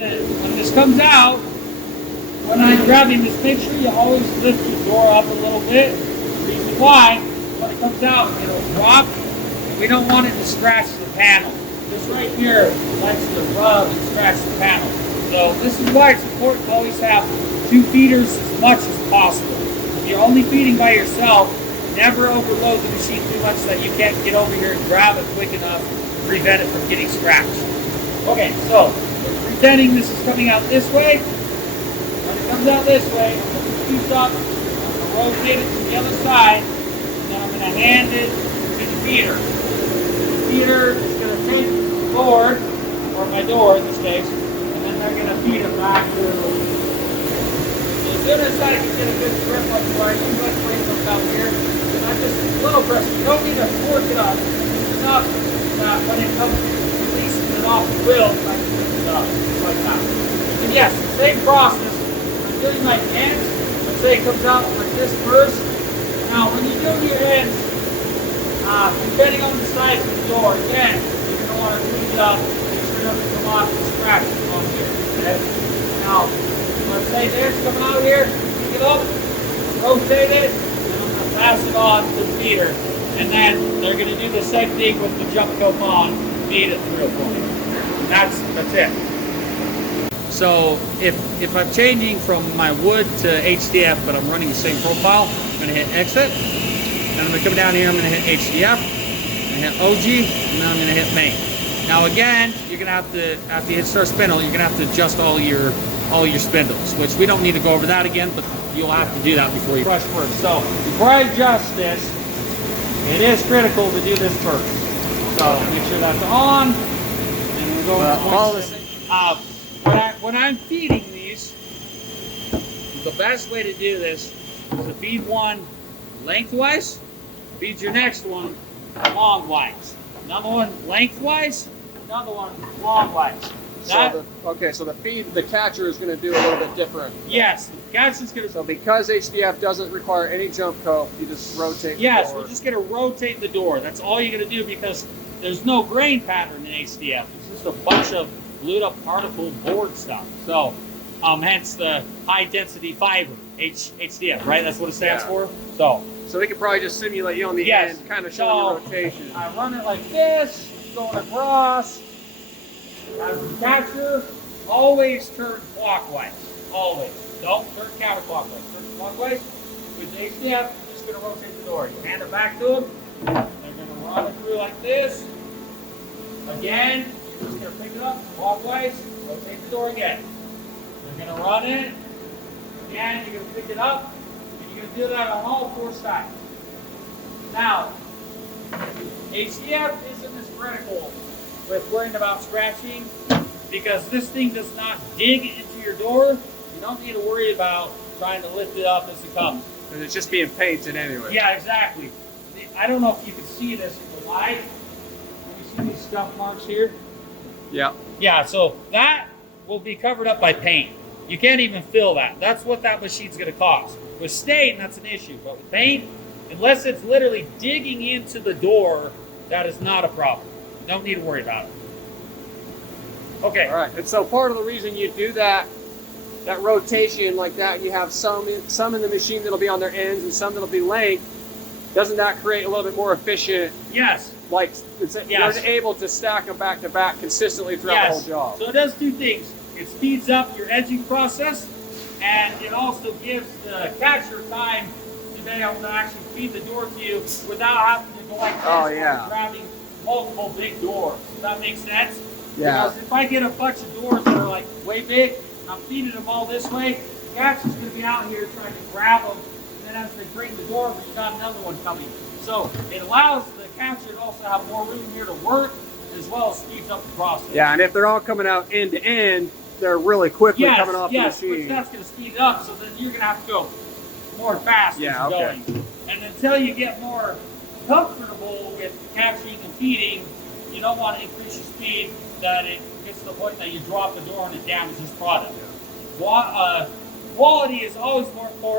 when this comes out, when I'm grabbing this, make sure you always lift your door up a little bit. The reason why, when it comes out, it'll drop. We don't want it to scratch the panel. This right here likes to rub and scratch the panel. So this is why it's important to always have 2 feeders as much as possible. If you're only feeding by yourself, never overload the machine too much that you can't get over here and grab it quick enough to prevent it from getting scratched. Okay, so pretending this is coming out this way. When it comes out this way, I'm going to scoop up, I'm going to rotate it to the other side, and then I'm going to hand it to the feeder. The feeder is going to take the board, or my door in this case, and then they're going to feed it back to. As soon as I can get a good grip on the wire, you must bring them down here. And I just a little pressure. You don't need to force it up. It's enough that when it comes releasing it off the wheel, I can lift it up like that. And yes, same process. I'm doing my ends. Let's say it comes out like this first. Now, when you're doing your ends, depending on the size of the door, again, you're going to want to clean it up. Make sure it doesn't come off and scratch on here. Okay? Now, let's say there's coming out here, pick it up, rotate it, and I'm going to pass it on to the feeder. And then they're going to do the same thing with the jump cope on, feed it through for me. That's it. So if I'm changing from my wood to HDF, but I'm running the same profile, I'm going to hit exit. Then I'm going to come down here, I'm going to hit HDF, I'm going to hit OG, and then I'm going to hit main. Now again, you're going to have to, after you hit start spindle, you're going to have to adjust all your spindles, which we don't need to go over that again, but you'll have to do that before you brush first. So before I adjust this, it is critical to do this first. So make sure that's on, and we'll go all this. When I'm feeding these, the best way to do this is to feed one lengthwise, feed your next one longwise. Another one lengthwise, another one longwise. So the catcher is going to do a little bit different. Yes, the catcher's going to. So because HDF doesn't require any jump cope, you just rotate. Yes, we're just going to rotate the door. That's all you're going to do because there's no grain pattern in HDF. It's just a bunch of glued up particle board stuff. So, hence the high density fiber HDF, right? That's what it stands for. So they could probably just simulate you on the end, kind of show the rotation. I run it like this, going across. As the catcher, always turn clockwise. Always. Don't turn counterclockwise. Turn clockwise. With the HDF, you're just going to rotate the door. You hand it back to them. They're going to run it through like this. Again, you're just going to pick it up clockwise. Rotate the door again. You're going to run it. Again, you're going to pick it up. And you're going to do that on all 4 sides. Now, HDF isn't as critical with worrying about scratching because this thing does not dig into your door. You don't need to worry about trying to lift it up as it comes. And it's just being painted anyway. Yeah, exactly. I don't know if you can see this in the light. Can you see these scuff marks here? Yeah. Yeah, so that will be covered up by paint. You can't even fill that. That's what that machine's going to cost. With stain, that's an issue. But with paint, unless it's literally digging into the door, that is not a problem. Don't need to worry about it. Okay. All right. And so part of the reason you do that rotation like that, you have some in the machine that'll be on their ends and some that'll be length. Doesn't that create a little bit more efficient? Yes. Like you're able to stack them back to back consistently throughout the whole job. So it does 2 things. It speeds up your edging process, and it also gives the catcher time to be able to actually feed the door to you without having to go like this. Oh yeah. Grabbing multiple big doors. Does that make sense? Yeah. Because if I get a bunch of doors that are like way big, and I'm feeding them all this way, the catcher's going to be out here trying to grab them, and then as they bring the door, you've got another one coming. So it allows the catcher to also have more room here to work, as well as speeds up the process. Yeah, and if they're all coming out end to end, they're really quickly coming off the machine. Yes, that's going to speed it up, so then you're going to have to go more fast as you're going. And until you get more comfortable with catching and feeding, you don't want to increase your speed that it gets to the point that you drop the door and it damages product. Quality is always more important.